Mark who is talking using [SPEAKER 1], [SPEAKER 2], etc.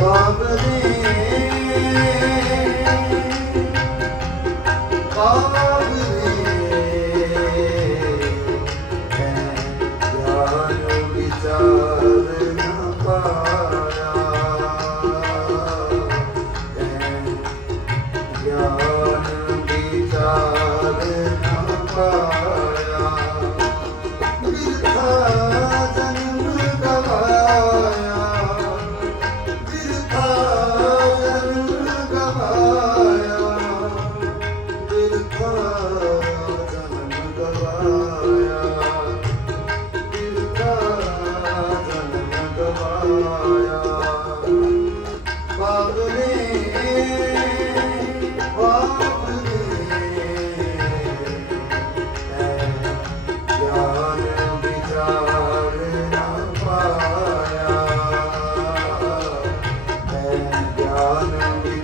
[SPEAKER 1] ਬਾਬਰੇ ਬਾਬਰੇ